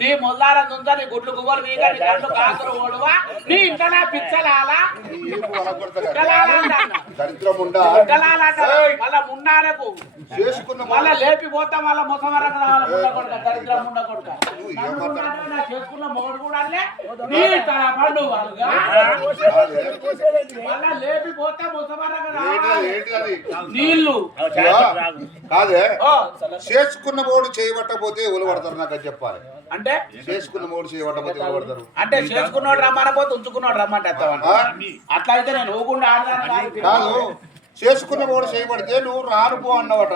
నీ ముల్లార దుంత నీ గుడ్లు గువ్వలు వీక నీ కళ్ళు కాకులు ఓడువా నీ ఇంటనా పిచ్చలాలా మళ్ళా మున్నారకు మళ్ళా లేపిపోతా మళ్ళా ముసమరకు రావాలి ముండ కొడుక దరిద్రం ముండ కొడుక చేసుకున్న మొగడు కూడా నీ తన పండు వాళ్ళుగా మళ్ళా లేపిపోతే ముసమరకు రావాలి నీళ్లు కాదే చేసుకున్న మోడు చేయబట్టపోతే ఉలవడతారు నాకు అది చెప్పాలి. అంటే చేసుకున్న మోడు చేయబట్టపోతే ఉలవడతారు అంటే చేసుకున్నాడు రమ్మనపోతే ఉంచుకున్నాడు రమ్మంటే అట్లా అయితే నేను ఊకుండా ఆడదాను కాదు. చేసుకున్న మోడు చేయబడితే నువ్వు రానుపో అన్నవట.